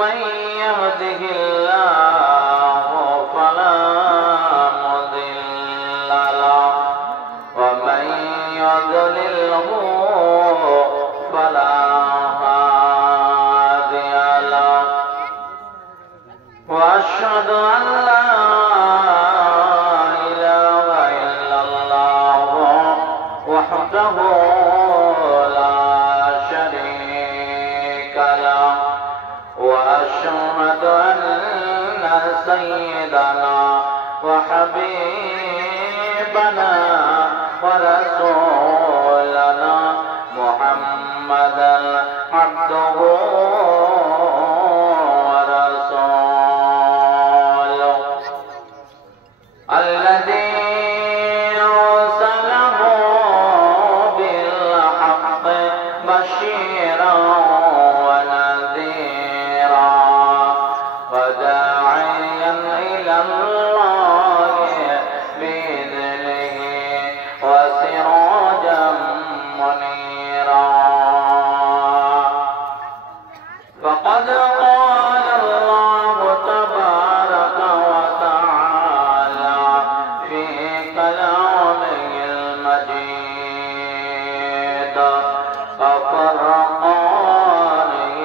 من يهده الله فلا مضل له ومن يضلله فلا هادي له وأشهد أن لا إله إلا الله وحده لا شريك له وأشهد أن سيدنا وحبيبنا ورسولنا محمدا عبده ورسوله الذي أرسله بالحق بشيرا ونذيرا وداعيا إلى الله بإذنه وسراجا منيرا فقد قال الله تبارك وتعالى في كلامه المجيد وفرقانه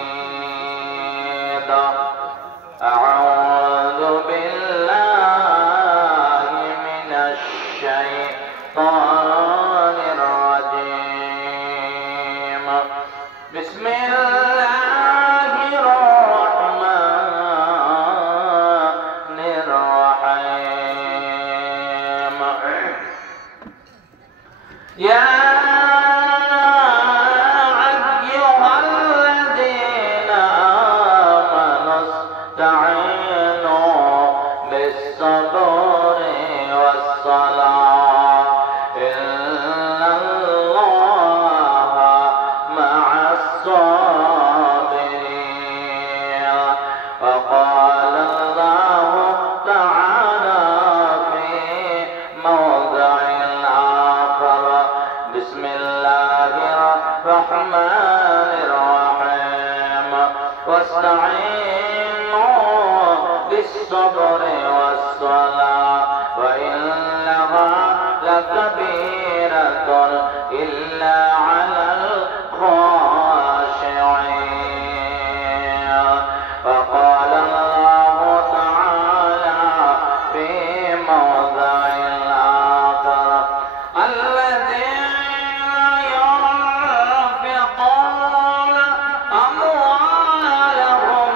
الحميد أعوذ بالله من الشيطان الرجيم بسم الله الرحمن الرحيم يا أيها الذين آمنوا استعينوا بالصبر والصلاة إن الله مع الصابرين وقال الله تعالى في موضع آخر بسم الله الرحمن الرحيم واستعينوا بالصبر والصلاة وإنها لكبيرة إلا على الخاشعين وقال الله تعالى في موضع آخر الذين ينفقون أموالهم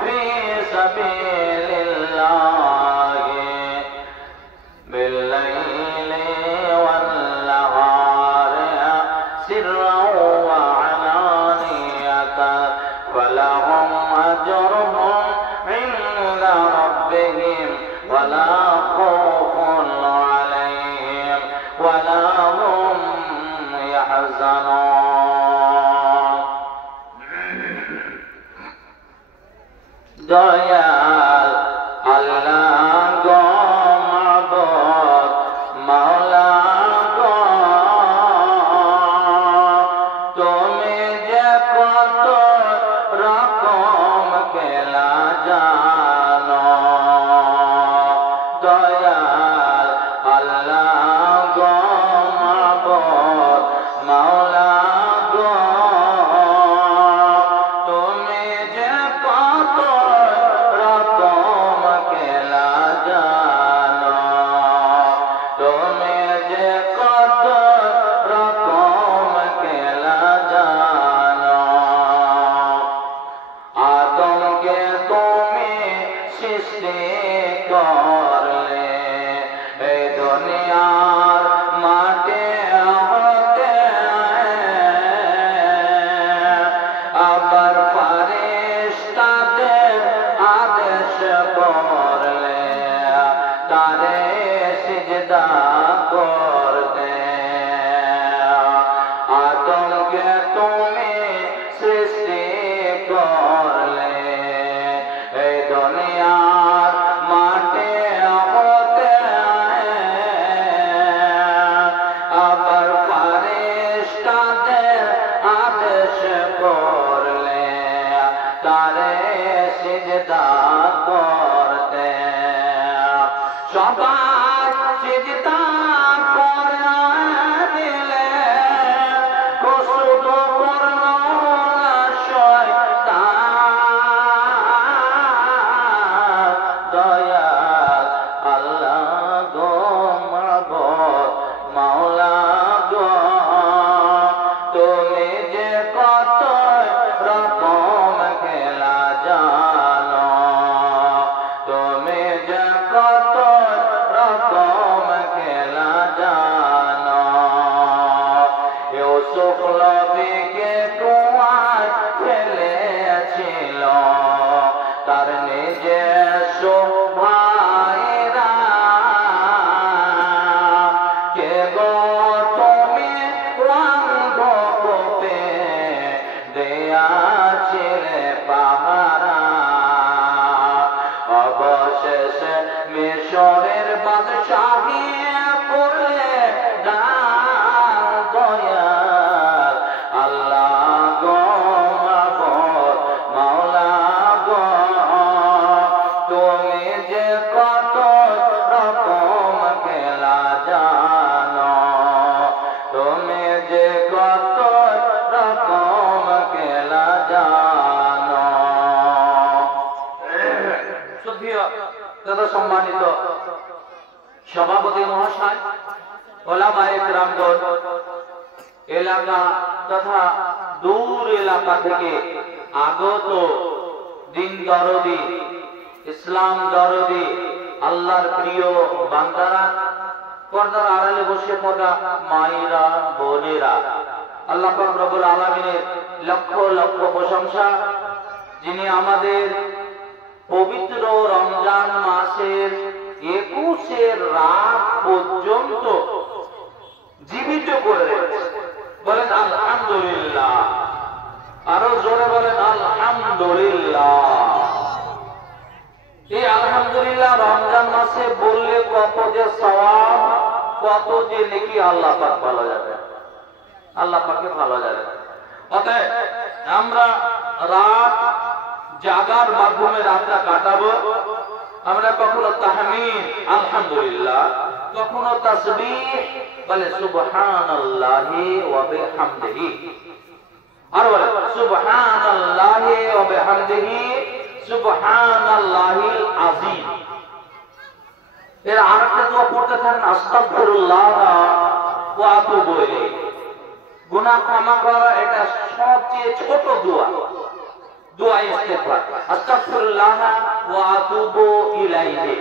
في سبيل الله بالليل والنهار سرا وعلانية فلهم أجرهم عند ربهم ولا خوف عليهم ولا هم يحزنون দয়াল আল্লাহ গো মাবুদ মাওলা গো তুমি যে কত রকম খেলা জানো দয়াল আল্লাহ গো মাবুদ মাওলা গো তুমি যে কত রকম খেলা জানো তুমি যে কত রকম খেলা জানো আদমকে তুমি সৃষ্টি করলে এই দুনিয়ার মাটি হতে আবার ফারিস্তাদের আদেশ করলে তারে সিজদা করতে আদমকে তুমি সৃষ্টি করলে এই দুনিয়ার মাটি তারে সিজদা করতে। সবাই সিজদা করে দিলে শুধু করল শয়তান। দয়াল আল্লাহ গো মাগো মাওলা গো, তুমি যে কত রকম খেলা জানো, তুমি যে কত রকম খেলা জানো। ইউসুফ নবীকে কুয়ায় ফেলেছিল, তার নিজস্ব ভাইরা কে গো তুমি অন্ধকূপে দিয়াছিলে পাহারা। অবশেষে মিশরের বাদশাহী করলে দান দয়াল আল্লাহ গো মাবুদ মাওলা গো, তুমি যে কত রকম খেলা জানো, তুমি যে কত রকম খেলা জানো। শ্রদ্ধেয় তথা সম্মানিত সভাপতি মহাশয়, ওলামায়ে কেরামগণ, এলাকা তথা দূর এলাকা থেকে আগত দিন দরদি, ইসলাম দরদি, আল্লাহর প্রিয় বান্দারা, পর্দার আড়ালে বসে থাকা মায়েরা বোনেরা, আল্লাহ পাক রব্বুল আলামিনের লক্ষ লক্ষ প্রশংসা, যিনি আমাদের পবিত্র রমজান মাসের 21 রাত পর্যন্ত জীবিত করে রেখেছেন। বলেন আলহামদুলিল্লাহ, আরো জোরে বলেন আলহামদুলিল্লাহ। এই আলহামদুলিল্লাহ রমজান মাসে বললে কত যে সওয়াব, কত যে নেকি আল্লাহ পাক ভালো যাবে, আল্লাহ পাকে ভালো যাবে। অতএব আমরা রাত জাগার মাধ্যমে রাতটা কাটাবো। আমরা কখনো তাহমিদ আলহামদুলিল্লাহ, কখনো তাসবিহ বলে সুবহানাল্লাহি ওয়া বিহামদিহি, আর বলে সুবহানাল্লাহি ওয়া বিহামদিহি সুবহানাল্লাহিল আযীম। এর আরেকটা দোয়া পড়তে থাকেন আস্তাগফিরুল্লাহ ওয়া আতুবু ইলাইহি। গুনাহ ক্ষমা করা এটা সবচেয়ে ছোট দোয়া, দোয়া ইস্তেগফার, আস্তাগফিরুল্লাহ ওয়া আতুবু ইলাইহি।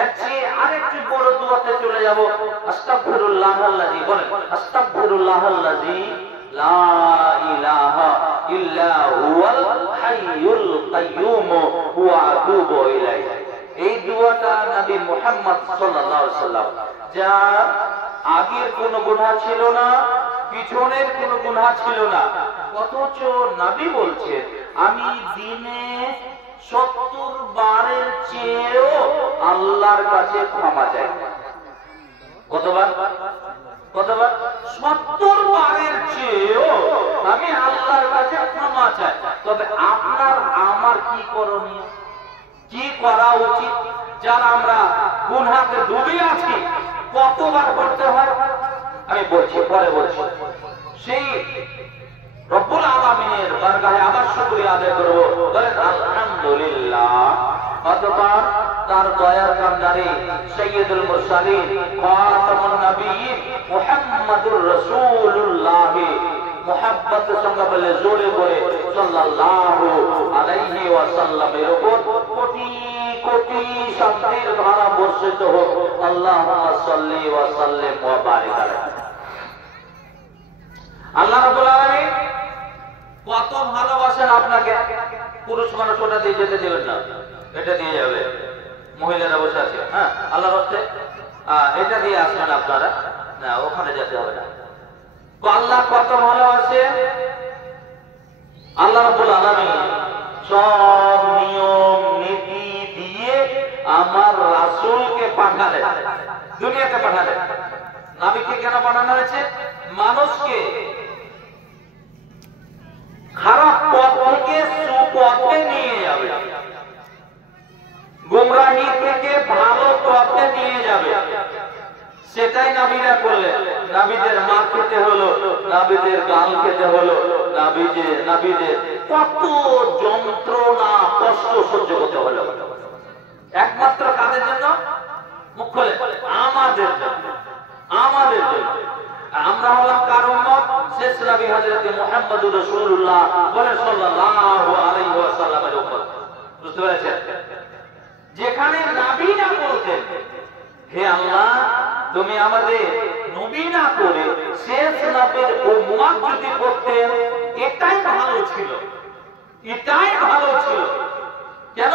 এর চেয়ে আরেকটি বড় দোয়াতে চলে যাব, আস্তাগফিরুল্লাহাল্লাযী, বলেন আস্তাগফিরুল্লাহাল্লাযী লা ইলাহা ইল্লা হুয়াল হাইয়ুল কাইয়্যুম ওয়া আতুবু ইলাইহি। এই দোয়াটা নবী মুহাম্মদ সাল্লাল্লাহু আলাইহি ওয়াসাল্লাম, যার আগের কোনো গুনাহ ছিল না, পিছনের কোনো গুনাহ ছিল না, অথচ নবী বলছেন আমি দিনে 70 বারের চেয়েও আল্লাহর কাছে ক্ষমা চাই। কতবার? কতবার? 70 বারের চেয়েও আমি আল্লাহর কাছে ক্ষমা চাই। তবে আপনার আমার কি করণীয়, কি করা উচিত? যারা আমরা গুনাহে ডুবে আছি, কতবার করতে হয় আমি বলছি, পরে বলছি। সেই রব্বুল আলামিনের বারগাহে আবার শুকরিয়া আদায় করব, বলেন আলহামদুলিল্লাহ। অতঃপর তার দয়ার কান্ডারি সাইয়্যিদুল মুরসালিন খাতামুন নবিয়্যিন মুহাম্মাদুর রাসূলুল্লাহ, মুহাব্বত সঙ্গে বলে জোরে করে সাল্লাল্লাহু আলাইহি ওয়াসাল্লামের উপর কোটি কোটি শান্তির ধারা বর্ষিত হোক। আল্লাহুম্মা সাল্লি ওয়া সাল্লিম ওয়া বারিক আলাইহি। আল্লাহ রাব্বুল আলামিন কত ভালোবাসেন আপনাকে। পুরুষ মানুষ ওটা দিয়ে যেতে দেবেন না, এটা দিয়ে যাবে। মহিলারা বসে আছে, হ্যাঁ আল্লাহর রাস্তে এটা দিয়ে আসবেন আপনারা, না ওখানে যেতে হবে না। আল্লাহ কত ভালোবাসে। আল্লাহ রাব্বুল আলামিন সব নিয়ম নীতি দিয়ে আমার রাসূলকে পাঠালেন, দুনিয়াতে পাঠালেন। নবীকে কেন পাঠানো হয়েছে? মানুষকে খারাপ পথ থেকে সুপথ সেটাই নাবিরা করলেন। নাবিদের মার খেতে হলো, নাবিদের গাল খেতে হলো, নাবিদের কত যন্ত্রণা কষ্ট সহ্য করতে হলো, একমাত্র কাদের জন্য? মুখ খোলে, আমাদের জন্য, আমাদের জন্য। আমরা হলাম কার উম্মত? শেষ নবী হযরত মুহাম্মদুর রাসূলুল্লাহ সাল্লাল্লাহু আলাইহি ওয়াসাল্লামের উম্মত। বুঝতে পেরেছেন? যেখানে নবীরা বলতেন, হে আল্লাহ, তুমি আমাদের নবী না করে শেষ নবীর উম্মত যদি করতেন, এটাই ভালো ছিল, এটাই ভালো ছিল। কেন?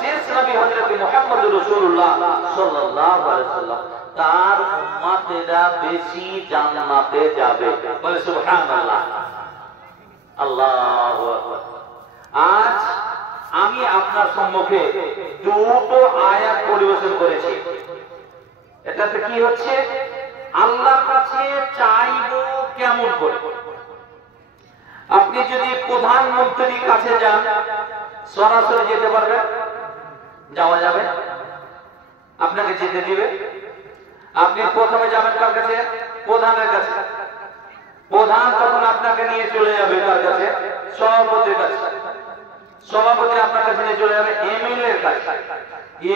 শেষ নবী হযরত মুহাম্মদুর রাসূলুল্লাহ সাল্লাল্লাহু আলাইহি ওয়াসাল্লাম, তার উম্মতেরা বেশি জান্নাতে যাবে। বলে সুবহানাল্লাহ, আল্লাহু আকবার। আজ আমি আপনার সম্মুখে দুটো আয়াত পরিবেশন করেছি। এটাতে কি হচ্ছে? আল্লাহর কাছে চাইবো কেমন করে? আপনি যদি প্রধানমন্ত্রীর কাছে যান, সরাসরি যেতে পারবেন? যাওয়া যাবে? আপনাকে যেতে দিবে? আপনি প্রথমে যাবেন কার কাছে? প্রধানের কাছে। প্রধান তখন আপনাকে নিয়ে চলে যাবে কার কাছে? সভাপতির কাছে। সভাপতি আপনার কাছে নিয়ে চলে যাবে এমএলএ এর কাছে।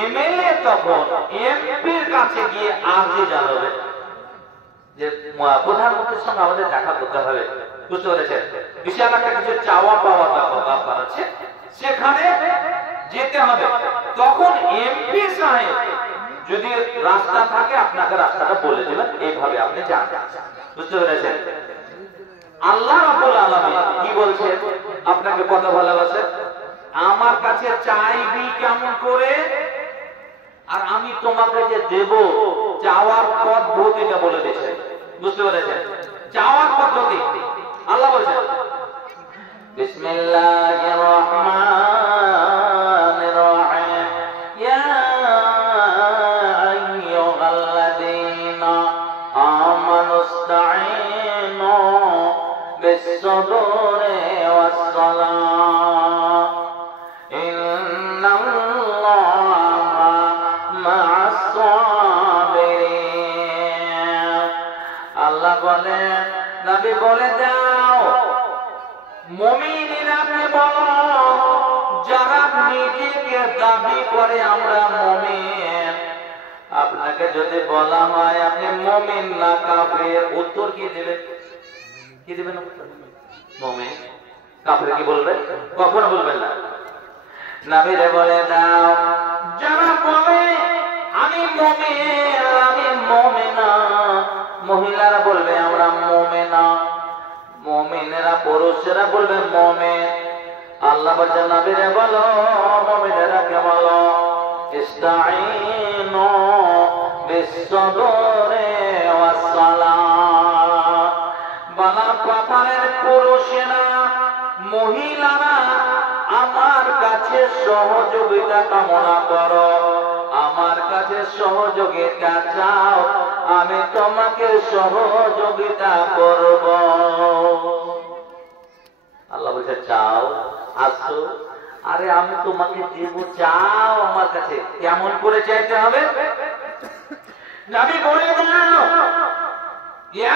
এমএলএ তখন এমপির কাছে গিয়ে আর্জি জানাবে যে প্রধানমন্ত্রীর সঙ্গে আমাদের দেখা করতে হবে। বুঝতে পেরেছেন? বিশাল একটা কিছু চাওয়া পাওয়া ব্যাপার আছে, সেখানে যেতে হবে। তখন এমপি সাহেব যদি রাস্তা থাকে, আপনাকে রাস্তাটা বলে দেবেন, এইভাবে আপনি যান। বুঝতে পেরেছেন? আল্লাহ রাব্বুল আলামিন কি বলছেন? আপনাকে কত ভালোবাসে, আমার কাছে চাইবি কেমন করে, আর আমি তোমাকে যে দেব, চাওয়ার পদ্ধতিটা বলে দিয়েছে। বুঝতে পেরেছেন? চাওয়ার পদ্ধতি আল্লাহ বলছেন, বিসমিল্লাহির রহমানির রহিম, ইয়া আইয়ুহাল্লাযীনা আমানুস্তাঈনু বিস-সাবরি ওয়াস-সালাহ, ইন্নাল্লাহা মা'আস-সাবিরিন। আল্লাহ বলেন, নবী বলে দাও, মুমিনরা বলো, যারা নিজেকে দাবি করে আমরা মুমিন, আপনাকে যদি বলা হয় আপনি মুমিন না কাফের, উত্তর কি দিবেন? কি দিবেন? মুমিন। কাফের কি বলবেন? কখনো বলবেন না। নবীরে বলে দাও, যারা বলে আমি মুমিন, আমি মুমিনা, মহিলারা বলবে আমরা মুমিনা, মুমিনেরা পুরুষেরা বলবে মুমিন। আল্লাহ বলেন, নবীরে বলো, মুমিনেরা কে বলো, ইস্তাঈনু বিস-সাবরি ওয়াস-সালাহ। বালা পাপারের পুরুষেরা, মহিলারা আমার কাছে সহযোগিতা কামনা করো, আমার কাছে সহযোগিতা চাও, আমি তোমাকে সহযোগিতা করব। আল্লাহ বলছে চাও, আসো, আরে আমি তোমাকে দেব, চাও আমার কাছে। কেমন করে চাইতে হবে? নবী বলে দাও,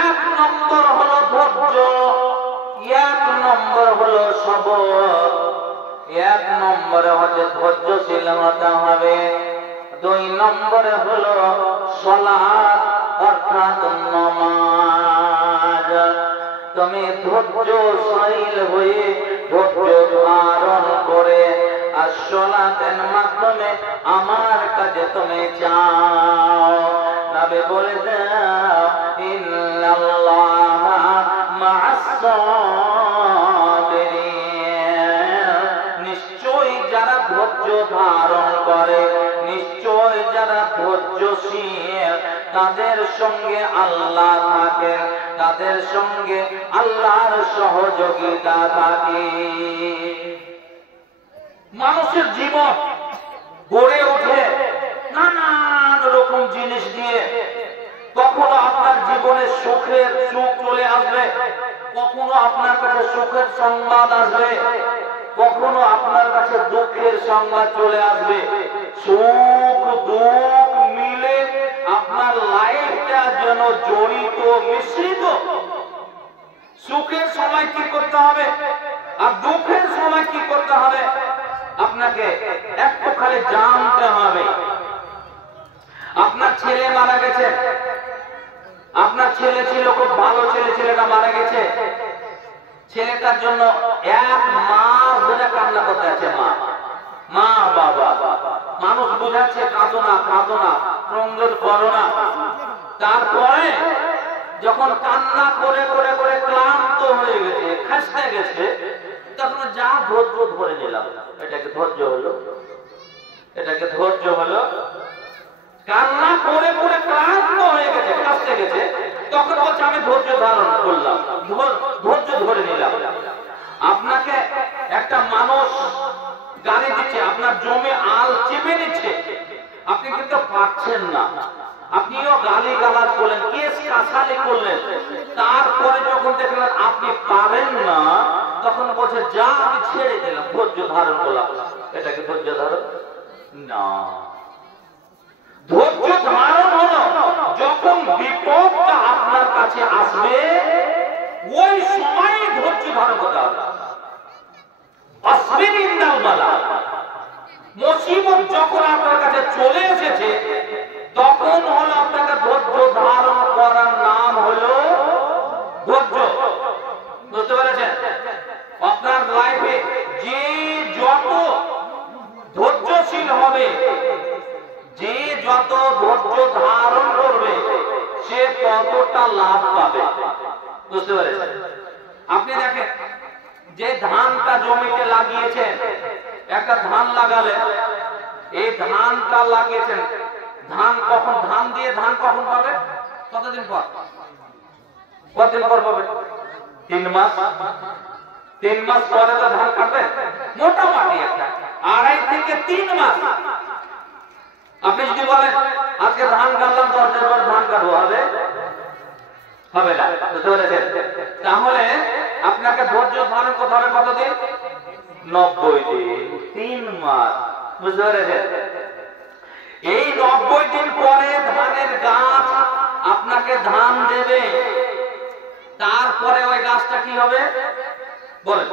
এক নম্বর হলো ধৈর্য, এক নম্বর হলো সবর, এক নম্বরে হচ্ছে ধৈর্যশীল হতে হবে, দুই নম্বরে হলো সালাত অর্থাৎ নামাজ। তুমি ধৈর্যশীল হয়ে ধৈর্য ধারণ করে আর সালাতের মাধ্যমে আমার কাছে তুমি চাও। নবী বলে দাও, ইন্নাল্লাহা মা'আস-সাবিরিন। নিশ্চয়ই যারা ধৈর্য ধারণ করে, নিশ্চয় যারা ধৈর্যশীল, তাদের সঙ্গে আল্লাহ থাকে, তাদের সঙ্গে আল্লাহর সহযোগিতা থাকে। মানুষের জীবন গড়ে ওঠে নানান রকম জিনিস দিয়ে। কখনো আপনার জীবনে সুখের সুখ চলে আসবে, কখনো আপনার কাছে সুখের সংবাদ আসবে, কখনো আপনার কাছে দুঃখের সংবাদ চলে আসবে। সুখ দুঃখ মিলে আপনার লাইফটা যেন জড়িত মিশ্রিত। সুখের সময় কি করতে হবে আর দুঃখের সময় কি করতে হবে আপনাকে একটু খালি জানতে হবে। আপনার ছেলে মারা গেছে, আপনার ছেলে ছিল খুব ভালো ছেলে, ছেলেটা মারা গেছে, ছেলেটার জন্য 1 মাস ধরে কান্না করতে আছে মা, মা বাবা। মানুষ বুঝাচ্ছে কাঁদো না, কাঁদো না, ক্রন্দন করো না। তারপরে যখন কান্না করে করে করে ক্লান্ত হয়ে গেছে, খাসতে গেছে, তখন যা ধৈর্য ধরে নিলাম। এটাকে ধৈর্য হলো? এটাকে ধৈর্য হলো? কান্না করে করে ক্লান্ত হয়ে গেছে, খাসতে গেছে, তখন বলছে আমি ধৈর্য ধারণ করলাম, ধৈর্য ধরে নিলাম। আপনাকে একটা মানুষ গালি দিচ্ছে, আপনার জমি আল চেপে নিচ্ছে, আপনি কিন্তু পাচ্ছেন না, আপনিও গালি গালাজ করলেন, কেস কাছালি করলেন, তারপরে যখন দেখলেন আপনি পারেন না, তখন বলছে যা আমি ছেড়ে দিলাম, ধৈর্য ধারণ করলাম। এটাকে ধৈর্য ধারণ না। ধৈর্য ধারণ হলো যখন বিপদটা আপনার কাছে আসবে ওই সময় ধৈর্য ধারণ করতে হবে। মুসিবত যখন আপনার কাছে চলে এসেছে তখন হলো আপনাকে ধৈর্য ধারণ করার নাম হলো ধৈর্য। বুঝতে পেরেছেন? আপনার লাইফে যে যত ধৈর্যশীল হবে, যে যত ধৈর্য ধারণ করবে, সে ততটা লাভ পাবে। বুঝতে পেরেছেন? আপনি দেখেন যে ধানটা জমিতে লাগিয়েছেন, একটা ধান লাগালেন, এই ধানটা লাগিয়েছেন, ধান কখন ধান দিয়ে ধান কখন পাবে? কতদিন পর? কতদিন পর পাবে? 3 মাস। 3 মাস পরে তো ধান কাটবে, মোটামুটি একটা 2.5 থেকে 3 মাস। আপনি যদি বলেন আজকে ধান কাটলাম 10 দিন পর ধান কাটবো, হবে? হবে না। বুঝতে পেরেছেন? তাহলে আপনাকে ধৈর্য ধারণ করতে হবে কতদিন? 90 দিন, 3 মাস। বুঝতে পেরেছেন? এই 90 দিন পরে ধানের গাছ আপনাকে ধান দেবে, তারপরে ওই গাছটা কি হবে বলেন?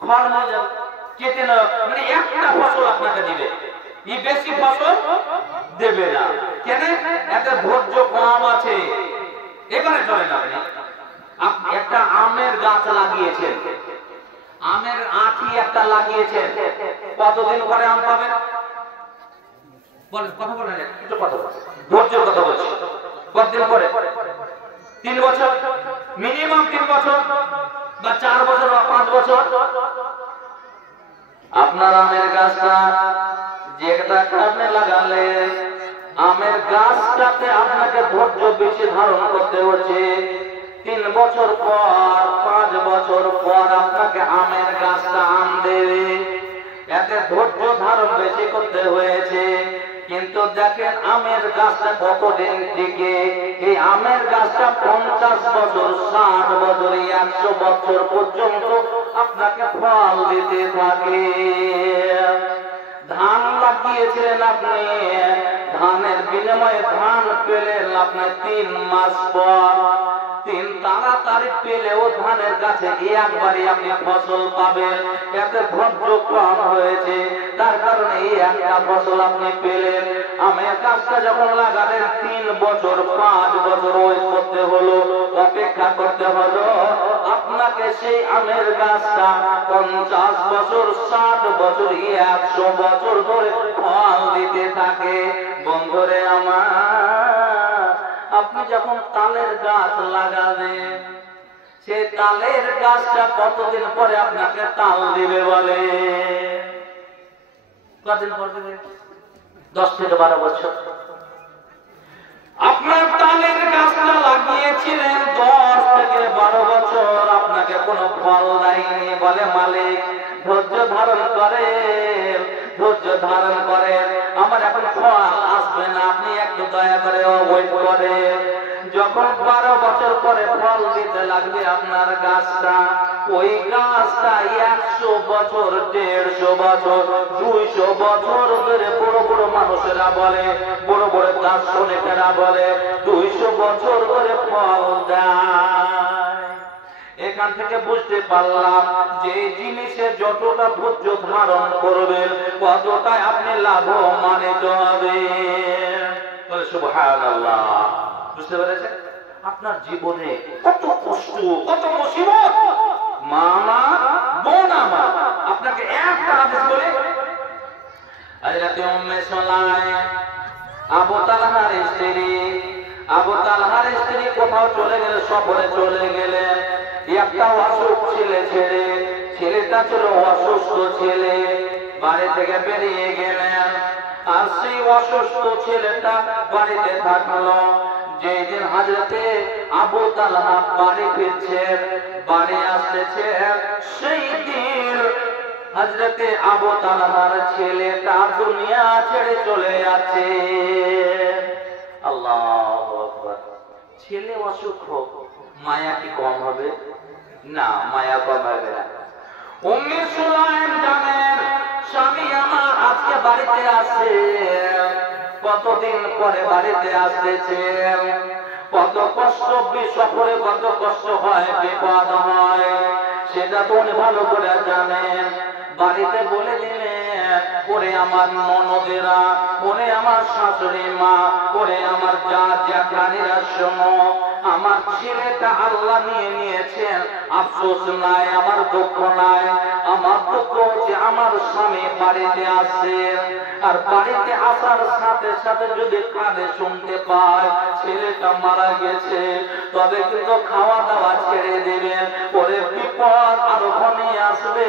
খড় হয়ে যাবে, কেটে নেবে, মানে একটা ফসল আপনাকে দিবে, এই বেশি ফসল দেবে না। কেন? একটা ধৈর্য কম আছে। এবারে চলে যাবে না। আপনি একটা আমের গাছ লাগিয়েছেন, আমের আঁটি একটা লাগিয়েছেন, কতদিন পরে আম পাবেন? বলেন, কথা বলেন, একটু কথা বলেন, ধৈর্যের কথা বলছি। কতদিন পরে? 3 বছর, মিনিমাম 3 বছর বা 4 বছর বা 5 বছর। আপনার আমের গাছটা যেটা আপনি লাগালেন, আমের গাছটাতে আপনাকে ধৈর্য বেশি ধারণ করতে হচ্ছে। 3 বছর পর, 5 বছর পর আপনাকে আমের গাছটা আম দেবে, এতে ধৈর্য ধারণ বেশি করতে হয়েছে। কিন্তু দেখেন আমের গাছটা কতদিন থেকে, এই আমের গাছটা 50 বছর, 60 বছর, 100 বছর পর্যন্ত আপনাকে ফল দিতে থাকে। ধান লাগিয়েছিলেন আপনি, ধানের বিনিময়ে ধান পেলেন আপনি 3 মাস পর, 3 তাড়াতাড়ি পেলেও ধানের কাছে একবারই আপনি ফসল পাবেন, এতে ধৈর্য কম হয়েছে, তার কারণে এই একটা ফসল আপনি পেলেন। আমের গাছটা যখন লাগালেন 3 বছর, 5 বছর ওয়েট করতে হলো, অপেক্ষা করতে হলো, আপনাকে সেই আমের গাছটা 50 বছর, 60 বছর, 100 বছর ধরে ফল দিতে থাকে। বন্ধুরে আমার, আপনি যখন তালের গাছ লাগাবেন, সে তালের গাছটা কতদিন পরে আপনাকে তাল দিবে বলে? কতদিন পর দিবে? 10 থেকে 12 বছর। আপনার তালের গাছটা লাগিয়েছিলেন 10 থেকে 12 বছর, আপনাকে কোনো ফল দেয়নি, বলে মালিক ধৈর্য ধারণ করেন, ধৈর্য ধারণ করেন, আমার এখন ফল আসবে না, আপনি একটু দয়া করে ওয়েট করেন। যখন 12 বছর পরে ফল দিতে লাগবে আপনার গাছটা, ওই গাছটা 100 বছর 150 বছর 200 বছর ধরে বড় বড় মানুষেরা বলে, বড় বড় দার্শনিকেরা বলে 200 বছর ধরে ফল দেয়। এখান থেকে বুঝতে পারলাম যে জিনিসে যতটা ধৈর্য ধারণ করবেন ততটাই আপনি লাভবানিত হবেন। সুবহানাল্লাহ। বুঝতে পেরেছেন? আপনার জীবনে কত কষ্ট, কত মুসিবত, মা আমার, বোন আমার, আপনাকে একটা হাদিস বলে, হযরত উম্মে সুলাইম আবু তালহার স্ত্রী, আবু তালহার স্ত্রী কোথাও চলে গেলে, সফরে চলে গেলেন, একটা অসুখ ছেলে ছেড়ে, ছেলেটা ছিল অসুস্থ ছেলে, বাড়ি থেকে বেরিয়ে গেলেন। আর সেই অসুস্থ ছেলেটা বাড়িতে থাকলো। যেদিন হযরতে আবু তালহা বাড়ি ফিরছেন, বাড়ি আসতেছেন, সেই দিন হযরতে আবু তালহার ছেলেটা দুনিয়া ছেড়ে চলে যাচ্ছে। আল্লাহু আকবার। ছেলে অসুখ হোক, মায়া কি কম হবে? না, মায়া কম হবে না। উম্মে সুলাইম জানেন স্বামী আমার আজকে বাড়িতে আসছে, কতদিন পরে বাড়িতে আসতেছে, কত কষ্ট, সফরে কত কষ্ট হয়, বিপদ হয়, সেটা তো উনি ভালো করে জানেন। বাড়িতে বলে দিলেন, ওরে আমার ননদেরা, ওরে আমার শাশুড়ি মা, ওরে আমার জ্যাঠানিরা, শোনো, আমার ছেলেটা আল্লাহ নিয়ে নিয়েছেন, আফসোস নাই, আমার দুঃখ নাই। আমার দুঃখ হচ্ছে আমার স্বামী বাড়িতে আসছেন, আর বাড়িতে আসার সাথে সাথে যদি কানে শুনতে পায় ছেলেটা মারা গেছে, তবে কিন্তু খাওয়া দাওয়া ছেড়ে দেবেন, পরে বিপদ আরো ঘনিয়ে আসবে।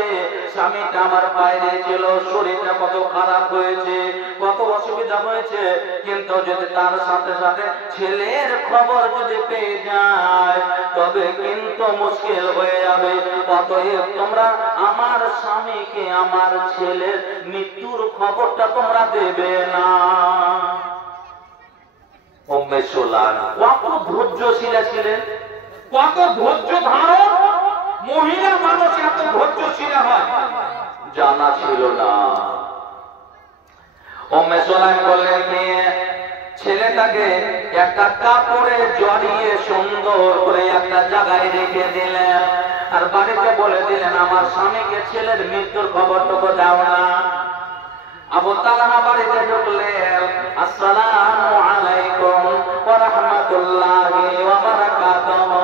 স্বামীটা আমার বাইরে ছিল, শরীরটা কত খারাপ হয়েছে, কত অসুবিধা হয়েছে, কিন্তু যদি তার সাথে সাথে ছেলের খবর যদি পেয়ে যায় তবে কিন্তু মুশকিল হয়ে যাবে। অতএব তোমরা আমার স্বামীকে, আমার ছেলের মৃত্যুর খবরটা তোমরা দেবে না। উম্মে সুলাইম কত ধৈর্যশীলা ছিলেন, কত ধৈর্য ধারণ। মহিলা মানুষ এত ধৈর্যশীলা হয় জানা ছিল না। উম্মে সুলাইম বললেন কি, ছেলেটাকে একটা কাপড়ে জড়িয়ে সুন্দর করে একটা জায়গায় রেখে দিলেন, আর বাড়িতে বলে দিলেন আমার স্বামীকে ছেলের মৃত্যুর খবরটুকু দাও না। আবু তালহা বাড়িতে ঢুকলেন, আসসালামু আলাইকুম ওয়া রাহমাতুল্লাহি ওয়া বারাকাতুহু।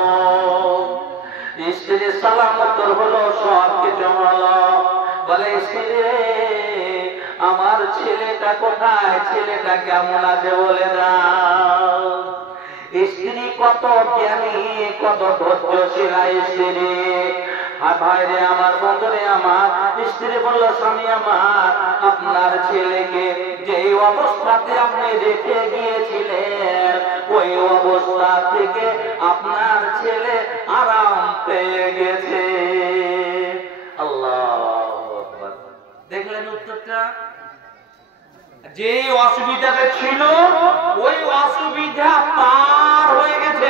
স্ত্রী সালাম উত্তর হলো, সব কিছু হলো। বলে, স্ত্রী আমার ছেলেটা কোথায়, ছেলেটা কেমন আছে বলে দাও। স্ত্রী কত জ্ঞানী, কত ধৈর্যশীলা স্ত্রী। আর ভাইরে আমার, বন্ধুরে আমার, স্ত্রী বলল, স্বামী আমার, আপনার ছেলেকে যে অবস্থাতে আপনি রেখে গিয়েছিলেন ওই অবস্থা থেকে আপনার ছেলে আরাম পেয়ে গেছে। আল্লাহু আকবার। দেখলেন উত্তরটা? যে অসুবিধাটা ছিল ওই অসুবিধা পার হয়ে গেছে,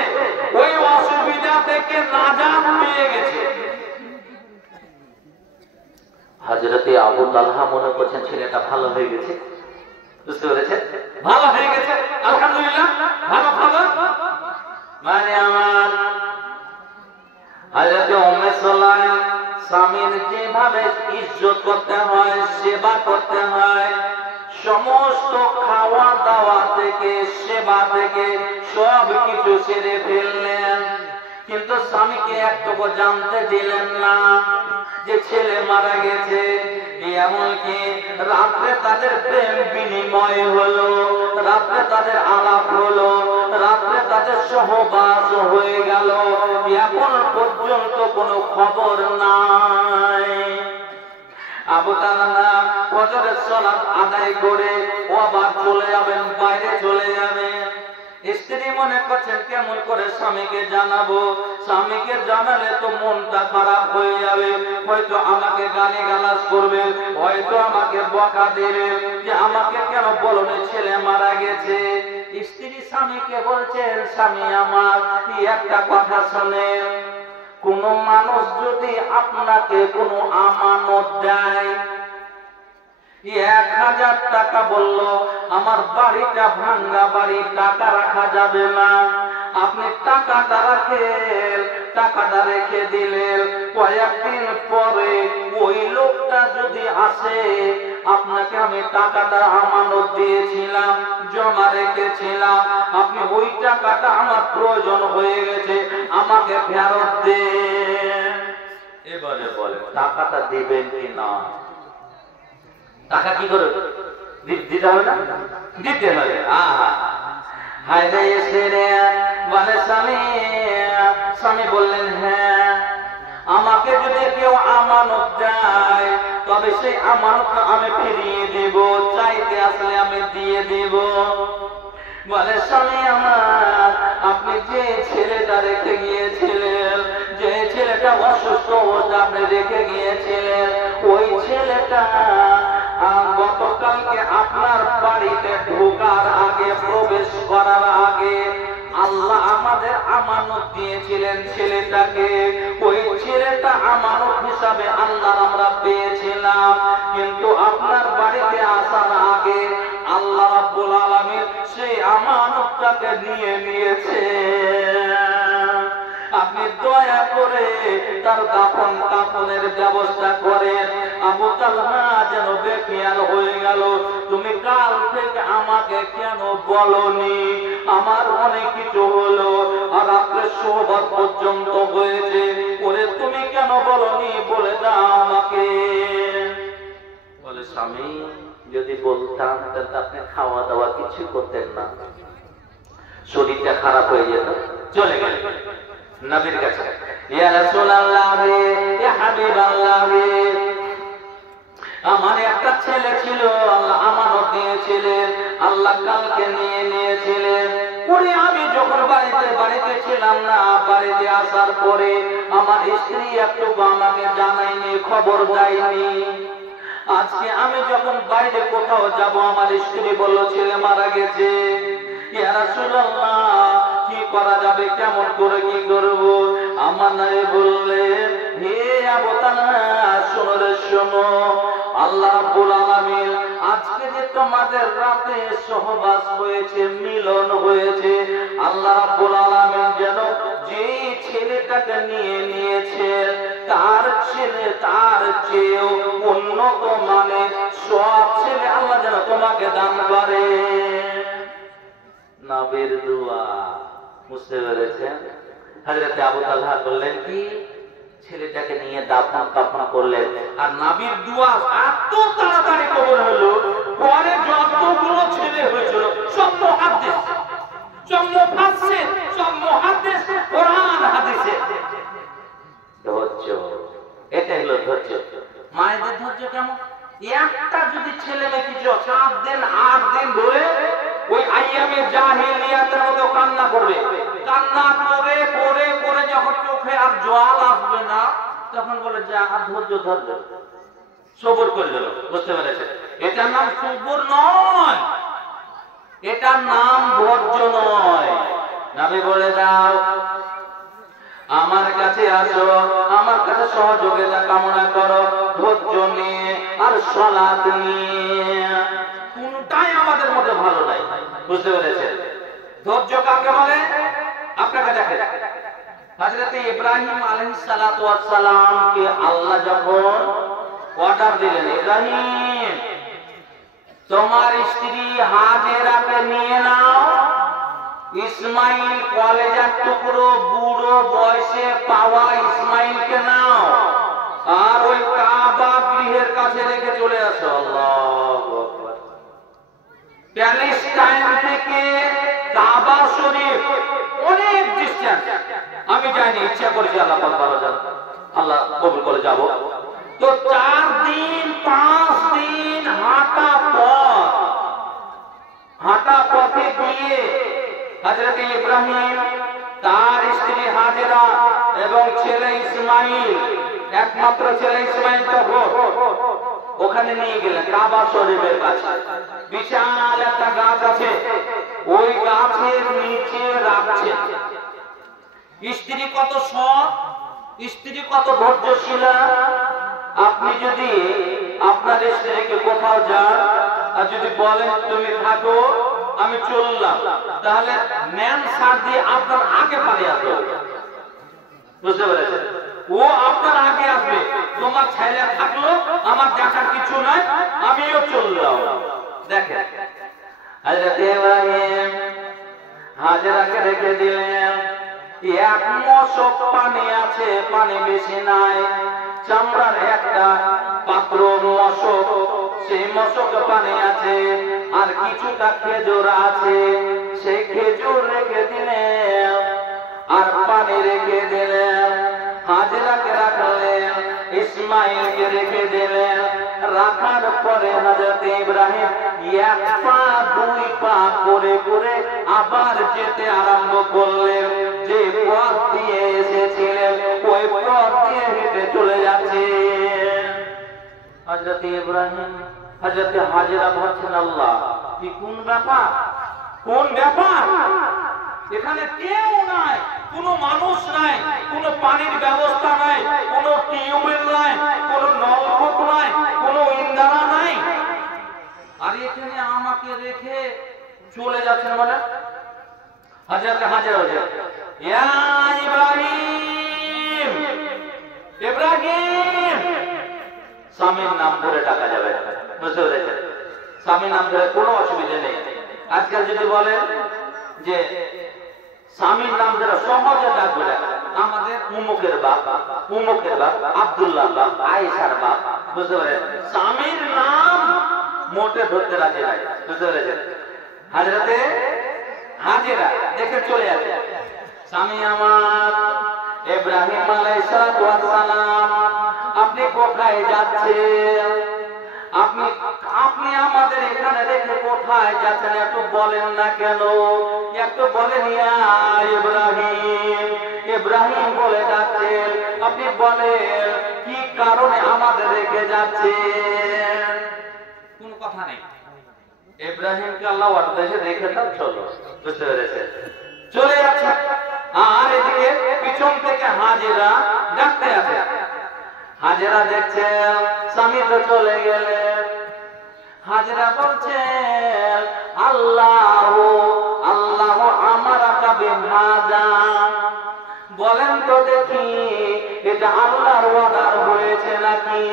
ওই অসুবিধা থেকে নাজাত পেয়ে গেছে। হযরতে আবু তালহা মনে করছেন ছেলেটা ভালো হয়ে গেছে। বুঝতে পেরেছেন? ভালো হয়ে গেছে, আলহামদুলিল্লাহ, ভালো খবর। মানে আমার হযরতে উম্মে সুলাইম স্বামীর যেভাবে ইজ্জত করতে হয়, সেবা করতে হয়, সমস্ত খাওয়া দাওয়া থেকে, সেবা থেকে সব কিছু ছেড়ে ফেললেন। কিন্তু স্বামীকে একটুকু জানতে দিলেন না যে ছেলে মারা গেছে। এমনকি রাত্রে তাদের প্রেম বিনিময় হলো, রাত্রে তাদের আলাপ হলো, রাত্রে তাদের সহবাস হয়ে গেল, এখন পর্যন্ত কোনো খবর নাই। আবু তালহা ফজরের সালাত আদায় করে ও আবার চলে যাবেন, বাইরে চলে যাবেন। স্ত্রী মনে করছেন কেমন করে স্বামীকে জানাবো, স্বামীকে জানালে তো মনটা খারাপ হয়ে যাবে, হয়তো আমাকে গালিগালাজ করবে, হয়তো আমাকে বকা দেবে যে আমাকে কেন বলনি ছেলে মারা গেছে। স্ত্রী স্বামীকে বলছেন, স্বামী আমার, একটা কথা শোনেন, কোন মানুষ যদি আপনাকে কোনো আমানত দেয়, 1000 টাকা বলল, আমার বাড়িটা ভাঙ্গা বাড়ি, টাকা রাখা যাবে না, আপনি টাকাটা রাখেন, টাকাটা রেখে দিলেন, কয়েকদিন পরে ওই লোকটা যদি আসে, আপনাকে আমি টাকাটা আমানত দিয়েছিলাম, জমা রেখেছিলাম, আপনি ওই টাকাটা আমার প্রয়োজন হয়ে গেছে, আমাকে ফেরত দেন। এবারে বলেন টাকাটা দিবেন কি না? টাকা কি করে দিতে হবে না? দিতে হবে। হায় রে এসে রে বলে স্বামী বললেন, হ্যাঁ, আমাকে যদি কেউ আমানত দেয় তবে সেই আমানতটা আমি ফিরিয়ে দেব, চাইতে আসলে আমি দিয়ে দেব। বলে স্বামী আমার, আপনি যে ছেলেটা রেখে গিয়েছিলেন, যে ছেলেটা অসুস্থ অবস্থা আপনি রেখে গিয়েছিলেন, ওই ছেলেটা গতকালকে আপনার বাড়িতে ঢোকার আগে, প্রবেশ করার আগে আল্লাহ আমাদের আমানত দিয়েছিলেন ছেলেটাকে, ওই ছেলেটা আমানত হিসাবে আল্লাহ আমরা পেয়েছিলাম, কিন্তু আপনার বাড়িতে আসার আগে আল্লাহ রাব্বুল আলামিন সেই আমানতটাকে নিয়ে নিয়েছে। আপনি দয়া করে তার দাফন কাফনের ব্যবস্থা করেন। আবু তালহা যেন বেখেয়াল হয়ে গেল, তুমি কাল থেকে আমাকে কেন বলনি? আমার অনেক কিছু হলো, আর আপনার সোহবত পর্যন্ত হয়েছে, ওরে তুমি কেন বলনি? বলে দাও আমাকে। বলে স্বামী, যদি বলতাম তাহলে আপনি খাওয়া দাওয়া কিছু করতেন না, শরীরটা খারাপ হয়ে যেত। চলে গেল নবীর কাছে, ইয়া রাসূলুল্লাহ রে, ইয়া হাবিবাল্লাহ রে, আমার একটা ছেলে ছিল, আল্লাহ আমানত দিয়েছিলেন, আল্লাহ কালকে নিয়ে নিয়েছিলেন। ওরে আমি যখন বাড়িতে ছিলাম না, বাড়িতে আসার পরে আমার স্ত্রী একটু আমাকে জানায়নি, খবর দেয়নি। আজকে আমি যখন বাইরে কোথাও যাব, আমার স্ত্রী বলল ছেলে মারা গেছে। ইয়া রাসূলুল্লাহ, কি করা যাবে, কেমন করে কি করব? আমার নবী বললেন, হে আবু তালহা, শোনো রে শোনো, আল্লাহ রাব্বুল আলামিন আজকে যে তোমাদের রাতে সহবাস হয়েছে, মিলন হয়েছে, আল্লাহ রাব্বুল আলামিন যেন যেই ছেলেটাকে নিয়ে নিয়েছেন তার ছেলে, তার চেয়েও উন্নত মানের সব ছেলে আল্লাহ যেন তোমাকে দান করে। নবীর দোয়া, বুঝতে পেরেছেন? হযরত আবু তালহা বললেন কি, ছেলেটাকে নিয়ে দাফন কাফন করলেন, আর নবীর দোয়া এত তাড়াতাড়ি কবুল হলো, পরে যতগুলো ছেলে হয়েছিল সব মুহাদ্দিস, সব মুফাসসির, সব মুহাদ্দিস, কোরআন হাদিসে। ধৈর্য, এটা হলো ধৈর্য। মায়েদের ধৈর্য কেমন? একটা যদি ছেলে মেয়ে কিছু 7 দিন 8 দিন ধরে ওই আইয়ামে জাহিলিয়াতের মতো কান্না করবে, কান্না করে করে করে যখন চোখে আর জল আসবে না, তখন বলে যে আর ধৈর্য ধরবে, সবর করে গেল। বুঝতে পেরেছে? এটার নাম সবর নয়, এটার নাম ধৈর্য নয়। নবী বলে দাও, আমার কাছে আসো, আমার কাছে সহযোগিতা কামনা করো, ধৈর্য নিয়ে আর সালাত নিয়ে। কোনটাই আমাদের মধ্যে ভালো নাই। বুঝতে পেরেছেন? ধৈর্য কাকে বলে? আপনাকে দেখেন, হযরত ইব্রাহিম আলাইহিস সালাতু ওয়াস সালাম কে আল্লাহ যখন অর্ডার দিলেন, ইব্রাহিম তোমার স্ত্রী হাজেরাকে নিয়ে নাও, ইসমাইল কলেজার টুকরো, বুড়ো বয়সে পাওয়া ইসমাইলকে নাও, আর ওই কাবা গৃহের কাছে রেখে চলে আসো। আল্লাহু আকবার। প্যালেস্টাইন থেকে কাবা শরীফ অনেক ডিসটেন্স, আমি যাইনি, ইচ্ছা করেছি, আল্লাহ পাক ভালো জানেন, আল্লাহ কবুল করে যাব। তো 4 দিন 5 দিন হাঁটা পথে গিয়ে হযরত ইব্রাহিম, তার স্ত্রী হাজেরা এবং ছেলে ইসমাইল, একমাত্র ছেলে ইসমাইল তখন ওখানে নিয়ে গেলেন কাবা শরীফের কাছে। বিশাল একটা গাছ আছে, ওই গাছের নিচে রাখছে। স্ত্রী কত সৎ, স্ত্রী কত ধৈর্যশীলা। আপনি যদি আপনার স্ত্রীকে কোথাও যান আর যদি বলেন তুমি থাকো আমি চললাম, তাহলে ম্যান সার দিয়ে আপনার আগে পালিয়ে আসবে। বুঝতে পেরেছেন? ও আপনার আগে আসবে, তোমার ছেলে থাকলো আমার দেখার কিছু নাই, আমিও চললাম। দেখেন হযরত ইব্রাহিম হাজেরাকে রেখে দিলেন। এক মশক পানি আছে, পানি বেশি নাই, চামড়ার একটা পাত্র মশক, সেই মশক পানি আছে, আর কিছুটা খেজুর আছে, সেই খেজুর রেখে দিলেন আর পানি রেখে দিলেন। হাজেরাকে রাখলেন, ইসমাইলকে রেখে দিলেন। রাখার পরে হযরত ইব্রাহিম এক পা দুই পা করে করে আবার যেতে আরম্ভ করলেন। যে পথ দিয়ে এসেছিলেন ওই পথ দিয়ে হেঁটে চলে যাচ্ছেন। হযরত ইব্রাহিম হযরত হাজেরা ভাবছেন, আল্লাহ কি কোন ব্যাপার, কোন ব্যাপার, এখানে কেউ নাই, কোনো মানুষ নাই, কোনো পানির ব্যবস্থা নাই, কোনো টিউবওয়েল নাই, কোনো নলকূপ নাই, কোনো ইন্দারা নাই, আর এখানে আমাকে রেখে চলে যাচ্ছেন বলে। হযরত হাজেরা বলেন, ইয়া ইব্রাহিম, ইব্রাহিম, স্বামীর নাম ধরে ডাকা যাবে। বুঝতে পেরেছেন? স্বামীর নাম ধরে কোনো অসুবিধা নেই। আজকাল যদি বলেন যে স্বামীর নাম ধরে সহজে ডাকবে, আমাদের উমুকের বাপ, উমুকের বাপ, আব্দুল্লাহ বাপ, আয়েশার বাপ, বুঝতে পেরেছেন? স্বামীর নাম মোটে ধরতে রাজি নাই। বুঝতে পেরেছেন? হযরতে হাজেরা দেখে চলে আসে, স্বামী আমার ইব্রাহিম আলাইহিস সালাম, আপনি কোথায় যাচ্ছেন? আপনি আমাদের এখানে রেখে কোথায় যাচ্ছেন একটু বলেন না কেন? একটু বলেন ইয়া ইব্রাহিম, ইব্রাহিম বলে ডাকছেন, আপনি বলেন কি কারণে আমাদের রেখে যাচ্ছেন? কোন কথা নেই। ইব্রাহিমকে আল্লাহ ওয়াদাতে রেখে দাও, চলো। বুঝতে পেরেছেন? চলে যাচ্ছে, আর এদিকে পিছন থেকে হাজেরা ডাকতে আছে। হাজেরা দেখছেন স্বামী তো চলে গেলেন। হাজেরা বলছেন, আল্লাহ আল্লাহ আমারাকা বিহাযা, বলেন তো দেখি এটা আল্লাহর ওয়াদার হয়েছে নাকি?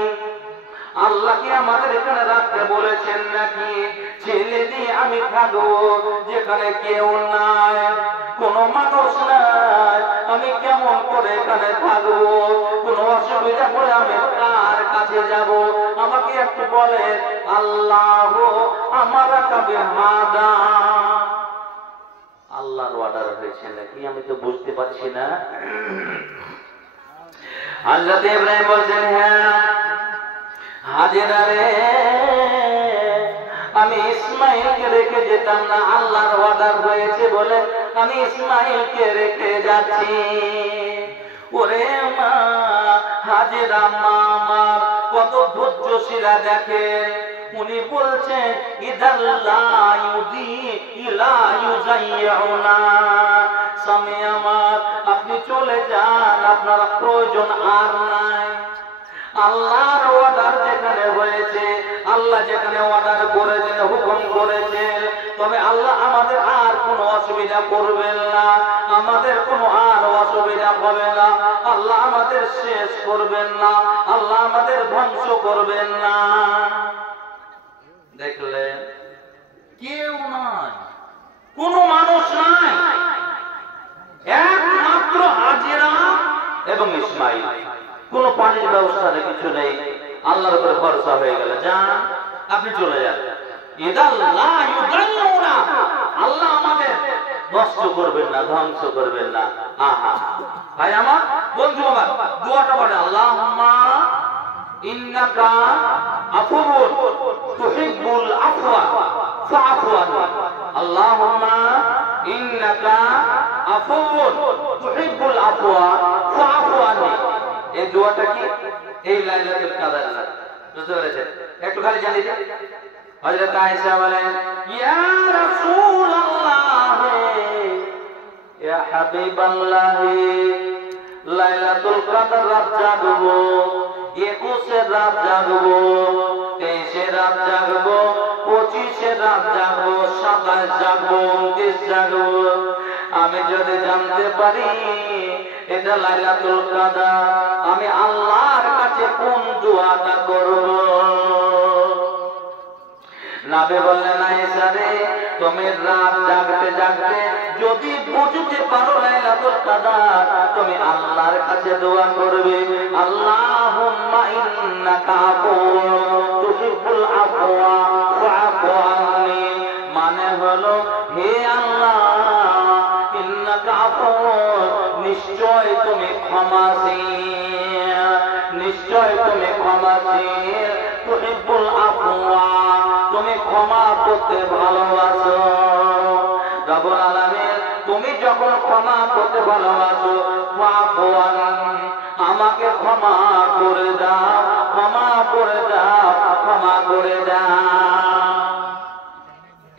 আল্লাহ কি আমাদের এখানে রাখতে বলেছেন নাকি? ছেলে দিয়ে আমি থাকবো যেখানে কেউ নাই, কোনো মানুষ নাই, আমি কেমন করে এখানে থাকবো? কোনো অসুবিধা হলে আমি কার কাছে যাব? আমাকে একটু বলে। আল্লাহ আমারাকা বিহাযা, আল্লাহর অর্ডার হয়েছে নাকি আমি তো বুঝতে পারছি না। হযরত ইব্রাহিম বলেন, হ্যাঁ হাজেরা রে, আমি ইসমাইলকে রেখে যেতাম না, আল্লাহর অর্ডার হয়েছে বলে আমি ইসমাইলকে রেখে যাচ্ছি। ওরে মা হাজেরা, মা আমার কত ধৈর্যশীলা দেখেন। উনি বলছেন, ইদাল্লা ইউদি ইলা ইউজাইয়ুনা, স্বামী আমার আপনি চলে যান, আপনার প্রয়োজন আর নাই। আল্লাহর অর্ডার যেখানে হয়েছে, আল্লাহ যেখানে অর্ডার করেছেন, হুকুম করেছেন, তবে আল্লাহ আমাদের আর কোনো অসুবিধা করবেন না, আমাদের কোনো আর অসুবিধা হবে না, আল্লাহ আমাদের শেষ করবেন না, আল্লাহ আমাদের ধ্বংস করবেন না। দেখলেন, কেউ নাই, কোনো মানুষ নাই, একমাত্র হাজেরা এবং ইসমাইল। কোন পানির ব্যবস্থা নেই, কিছু নেই, আল্লাহর উপরে ভরসা হয়ে গেল, যান আপনি চলে যান। আল্লাহ আমাদের নষ্ট করবেন না, ধ্বংস করবেন না। আহা ভাই আমার, বন্ধু আমার, দোয়াটা বলে, আল্লাহুম্মা ইন্নাকা আফুউন তুহিব্বুল আফওয়া ফাআফু আননি, আল্লাহুম্মা ইন্নাকা আফুউন তুহিব্বুল আফওয়া ফাআফু আননি। এই দোয়াটা কি? এই লাইলাতুল কদর। বুঝতে পেরেছেন? একটু খালি জানিয়ে দিন। হযরত আয়েশা বলেন, ইয়া রাসূলুল্লাহ, ইয়া হাবিবাল্লাহ, লাইলাতুল কদর রাত জাগবো, 21 রাত জাগবো, 23 রাত জাগবো, 25 রাত জাগবো, 27 জাগবো, 29 জাগবো। আমি যদি জানতে পারি এটা লাইলাতুল কদর, আমি আল্লাহর কাছে কোন দোয়াটা করব? নবী বললেন, আয়েশা রে, তুমি রাত জাগতে জাগতে যদি বুঝতে পারো লাইলাতুল কদর, তুমি আল্লাহর কাছে দোয়া করবে, আল্লাহুম্মা ইন্নাকা আফুউন তুহিব্বুল আফওয়া ফাআফু আন্নি। মানে হলো, হে আল্লাহ, ইন্নাকা আফুউন, নিশ্চয় তুমি ক্ষমাশীল, নিশ্চয় তুমি ক্ষমাশীল, তুহিব্বুল আফওয়া, তুমি ক্ষমা করতে ভালোবাসো। রব্বুল আলামিন, তুমি যখন ক্ষমা করতে ভালোবাসো, ফাআফু আন্নি, আমাকে ক্ষমা করে দাও, ক্ষমা করে দাও, ক্ষমা করে দাও।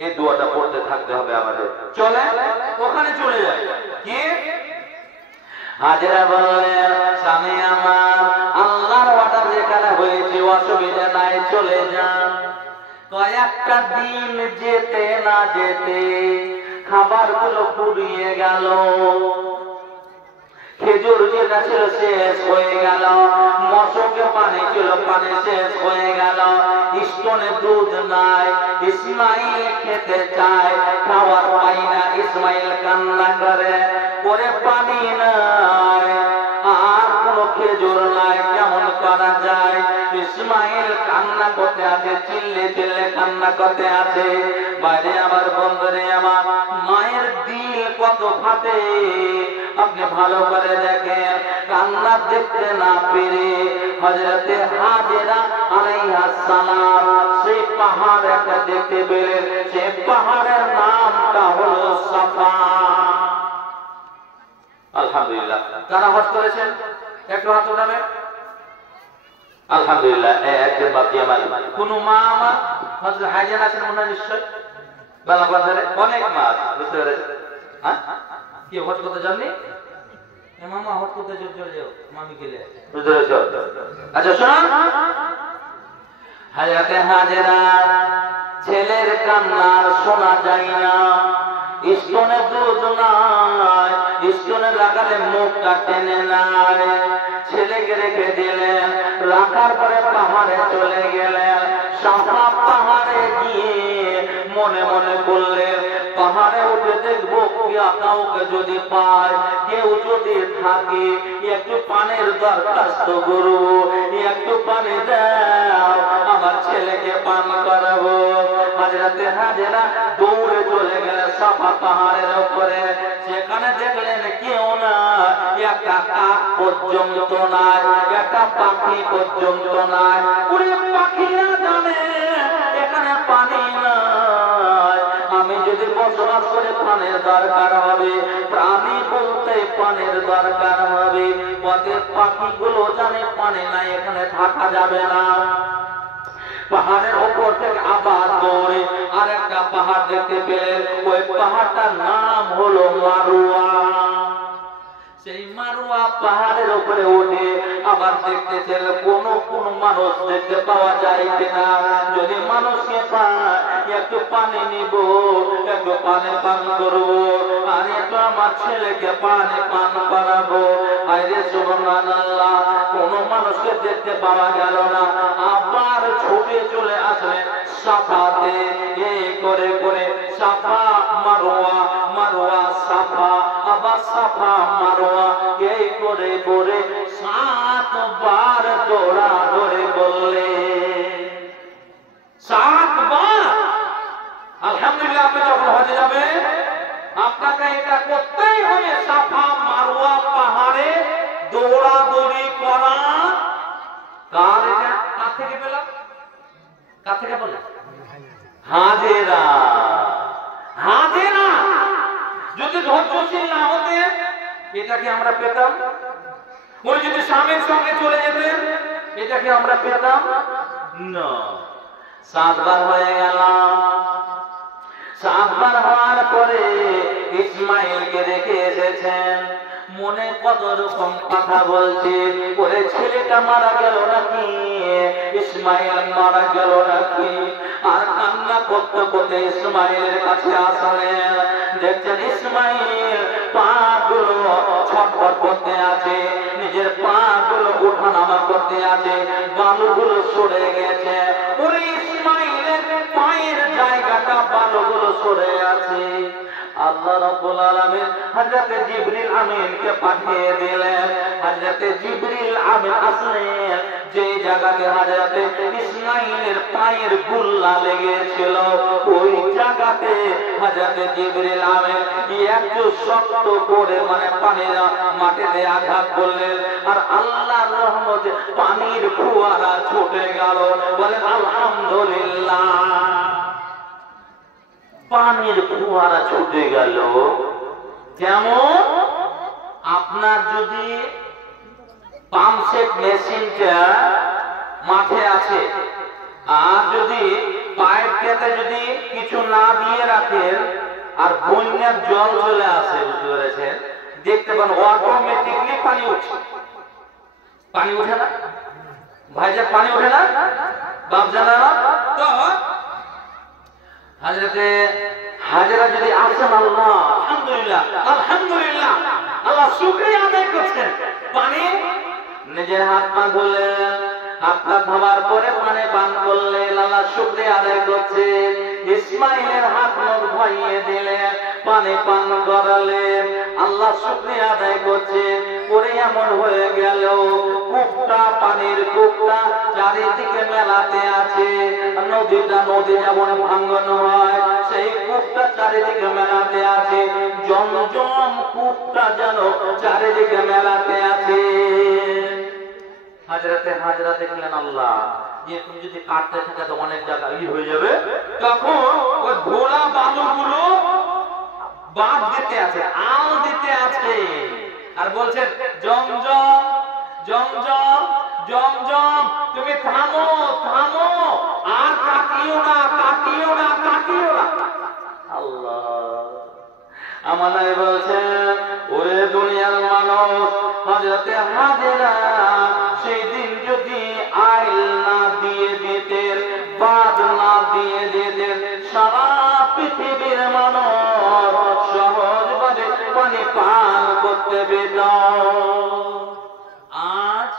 এই দোয়াটা পড়তে থাকতে হবে আমাদের। চলে ওখানে চলে যায় কি? হাজেরা বললেন, স্বামী আমার, আল্লাহর অর্ডার যেখানে হয়েছে অসুবিধা নাই, চলে যান। কয়েকটা দিন যেতে না যেতে খাবারগুলো ফুরিয়ে গেল, খেজুর যেটা ছিল শেষ হয়ে গেল, মশকে পানি ছিল পানি শেষ হয়ে গেল, স্তনে দুধ নাই। ইসমাইল খেতে চায়, খাওয়ার পাই না। ইসমাইল কান্না করে, ওরে পানি নাই আর কোনো খেজুর নাই, কেমন করা যায়? ইসমাইল কান্না করতে আছে, চিল্লে চিল্লে কান্না করতে আছে। বাইরে আমার বন্ধুরে আমার, মায়ের দিল কত ফাটে আপনি ভালো করে দেখেন। কান্না দেখতে না পেরে হযরতে হাজেরা আলাইহিস সালাম সেই পাহাড় একটা দেখতে পেলেন। সেই পাহাড়ের নামটা হলো সাফা। আলহামদুলিল্লাহ, কারা হজ করেছেন একটু হাত উঠাবেন। আলহামদুলিল্লাহ, একজন বাকি আমার কোন মা আমার হযরত হাজেরা আছেন মনে হয় নিশ্চয় বাংলাদেশে অনেক মা আছে, বুঝতে পেরেছেন? হ্যাঁ, কি হজ করতে জাননি? মামা হজ করতে চলে যাও, মামি গেলে বুঝতে পেরেছ? আচ্ছা শুনুন, হযরতে হাজেরা ছেলের কান্নার শোনা যায় না, স্তনে দুধ নাই, স্তনে লাগালে মুখটা টেনে নাই। ছেলেকে রেখে দিলেন, রাখার পরে পাহাড়ে চলে গেলেন। সাফা পাহাড়ে গিয়ে মনে মনে বললেন, পাহাড়ে উঠে দেখবো কাউকে যদি পায়, কেউ যদি থাকে, একটু পানির দরখাস্ত করবো, একটু পানি দাও, আমার ছেলেকে পান করাবো। হযরতে হাজেরা দৌড়ে চলে গেলেন সাফা পাহাড়ের উপরে। সেখানে দেখলেন কেউ না, একটা কাক পর্যন্ত নাই, একটা পাখি পর্যন্ত নাই। পুরো পাখিরা জানে এখানে পানি নাই, আমি যদি বসবাস করে পানির দরকার হবে, প্রাণী বলতে পানির দরকার হবে। পথের পাখিগুলো জানে পানি নাই, এখানে থাকা যাবে না। পাহাড়ের উপর থেকে আবার দৌড়ে আর একটা পাহাড় দেখতে পেলেন। ওই পাহাড়টার নাম হলো মারুয়া। সেই মারুয়া পাহাড়ের উপরে উঠে আবার দেখতেছেন কোন মানুষ দেখতে পাওয়া যায় কিনা। যদি মানুষকে পায়, একটু পানি নিব, একটু পানি পান করবো, আর একটু আমার ছেলেকে পানি পান করাবো। আরে সুবহানাল্লাহ, কোন মানুষকে দেখতে পাওয়া গেল না। আবার ছুটে চলে আসলেন সাফাতে, এই করে করে সাফা মারওয়া, মারওয়া সাফা, আবার সাফা মারওয়া, এই করে করে 7 বার দৌড়া ধরে বললে 7 বার। আলহামদুলিল্লাহ, আপনি যখন হজে যাবেন আপনাকে এটা করতেই হবে, সাফা মারওয়া পাহাড়ে দৌড়াদৌড়ি করা। কার এটা? কার থেকে পেলাম? কার থেকে বললাম? হাজেরা। হাজেরা যদি ধৈর্যশীল না হতে এটাকে আমরা পেতাম? উনি যদি স্বামীর সঙ্গে চলে যেতেন এটাকে আমরা পেতাম না। 7 বার হয়ে গেল। 7 বার হওয়ার পরে ইসমাইলকে রেখে এসেছেন। মনে কত রকম কথা বলছে, ওরে ছেলেটা মারা গেল নাকি, ইসমাইল মারা গেল নাকি। আর কান্না করতে করতে ইসমাইলের কাছে আসলেন, দেখছেন ইসমাইল পা গুলো ছটফট করতে আছে, নিজের পা গুলো ওঠানামা করতে আছে, বালুগুলো সরে গেছে। ওরে ইসমাইলের পায়ের জায়গাটা বালুগুলো সরে আছে। আল্লাহ রাব্বুল আলামিন হযরত জিবরিল আমিনকে পাঠিয়ে দিলেন। হযরত জিবরিল আমিন আসলেন যে জায়গাতে হযরত ইসমাইলের পায়ের গুল্লা লেগেছিল, ওই জায়গাতে হযরত জিবরিল আমিন একটু শক্ত করে পানির মাটিতে আঘাত করলেন, আর আল্লাহর রহমতে পানির ফোয়ারা ছুটে গেল। বলেন আলহামদুলিল্লাহ। পানির ফোয়ারা ছুটে গেল। যেমন আপনার যদি পাম্পসেট মেশিনটা মাঠে আছে, আর যদি পাইপটাতে যদি কিছু না দিয়ে রাখেন আর বন্যার জল চলে আসে, বুঝতে পেরেছেন, দেখতে পান অটোমেটিকলি পানি উঠছে। পানি উঠে না ভাইজান, পানি ওঠে না বাপ জানা। তো হযরতে হাজেরা যদি আসেন, আল্লাহ আলহামদুলিল্লাহ আলহামদুলিল্লাহ, আল্লাহ শুকরিয়া আদায় করছেন, পানি নিজের হাত পা ধুলেন, হাত পা ধোয়ার পরে পানি পান করলেন, আল্লাহ শুকরিয়া আদায় করছেন। ইসমাইলের হাত মুখ ধুইয়ে দিলেন, পানি পান করালেন, আল্লাহ শুকরিয়া আদায় করছেন। পরে এমন হয়ে গেল কূপটা, পানির কূপটা চারিদিকে মেলাতে আছে। নদীটা নদী যেমন ভাঙন হয়, সেই কূপটা চারিদিকে মেলাতে আছে। জমজম কূপটা যেন চারিদিকে মেলাতে আছে। হাজরাতে হাজরা দেখলেন, আল্লাহ যে তুমি যদি কাটতে থাকে তো অনেক জায়গা হয়ে যাবে। তখন ওই ঘোলা বালুগুলো বাদ দিতে আছে, আল দিতে আছে, আর বলছেন জমজম জমজম জমজম, তুমি থামো থামো, আর কাটিও না কাটিও না কাটিও না। আল্লাহ আমাদের বলছেন, ওরে দুনিয়ার মানুষ, হযরতে হাজেরা সেই দিন যদি আইল না দিয়ে দিতেন, বাদ না দিয়ে দিতেন, সারা পৃথিবীর মানুষ সহজভাবে পানি পান করতে পেত। আজ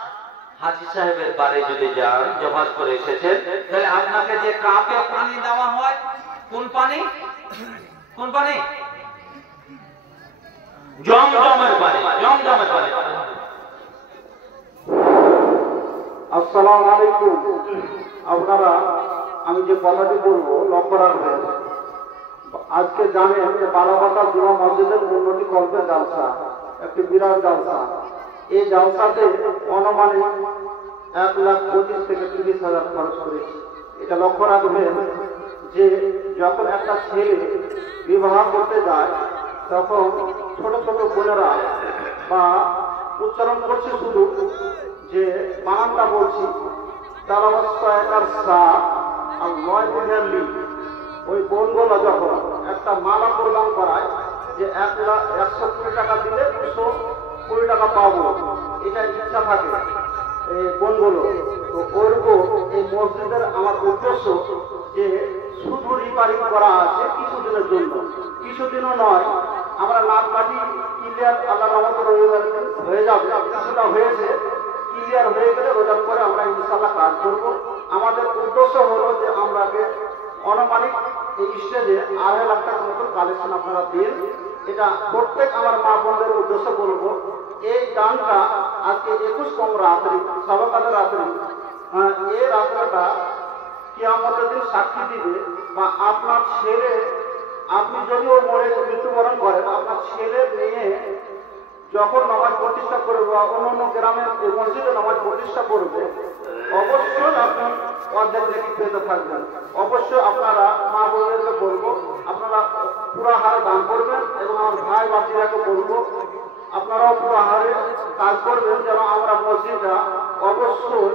হাজী সাহেবের বাড়ি যদি যান, জহাজ করে এসেছেন, তাহলে আপনাকে যে কাপে পানি দেওয়া হয়, কোন পানি? কোন পানি? জমজমের পানি, জমজমের পানি। আসসালামু আলাইকুম। আপনারা আমি যে কথাটি বলবো লক্ষ্য রাখবেন। আজকে জানেন যে বালাবাতা জুমা মসজিদের উন্নতি কল্পে জালসা, একটি বিরাট জালসা। এই জালসাতে অনুমানিক 1,25,000 থেকে 30,000 খরচ করেছে। এটা লক্ষ্য রাখবেন যে যখন একটা ছেলে বিবাহ করতে যায়, তখন ছোট ছোট বোনেরা বা উচ্চারণ করছে শুধু যে বানানটা বলছি, তারা একার সা আর 9 লি, ওই বোনগুলো যখন একটা মালা প্রদান করায় যে 120 টাকা দিলে 220 টাকা পাবো, এটা ইচ্ছা থাকে এই বোনগুলো। তো ওরকম এই মসজিদের আমার উদ্দেশ্য যে শুধু রিপারিং করা আছে কিছুদিনের জন্য, কিছুদিনও নয়। আমরা নাক কাটি ক্লিয়ার, আল্লাহ রহমতে রবিবার হয়ে যাবে, কিছুটা হয়েছে, ক্লিয়ার হয়ে গেলে রোজার পরে আমরা ইনশাআল্লাহ কাজ করব। আমাদের উদ্দেশ্য হলো যে আমরাকে অনুমানিক এই স্টেজে 2.5 লাখ টাকার মতো কালেকশন আপনারা দিন। এটা প্রত্যেক আমার মা বোনদের উদ্দেশ্য বলবো। এই গানটা আজকে 21 রাত্রি, সবাকালের রাত্রি, এই রাত্রটা কিয়ামতের দিন সাক্ষী দিবে। বা আপনার ছেলে, আপনি যদিও মৃত্যুবরণ করেন, আপনার ছেলে মেয়ে যখন নামাজ প্রতিষ্ঠা করবে বা অন্য গ্রামের মসজিদে নামাজ প্রতিষ্ঠা করবে, অবশ্যই আপনি অর্ধেক নেকি পেতে থাকবেন। অবশ্যই আপনারা মা বোনদেরকে বলবো আপনারা পুরা হারে দান করবেন, এবং আমার ভাই বাতিরাকে বলবো আপনারাও পুরা হারে কাজ করবেন, যেন আমরা মসজিদটা অবশ্যই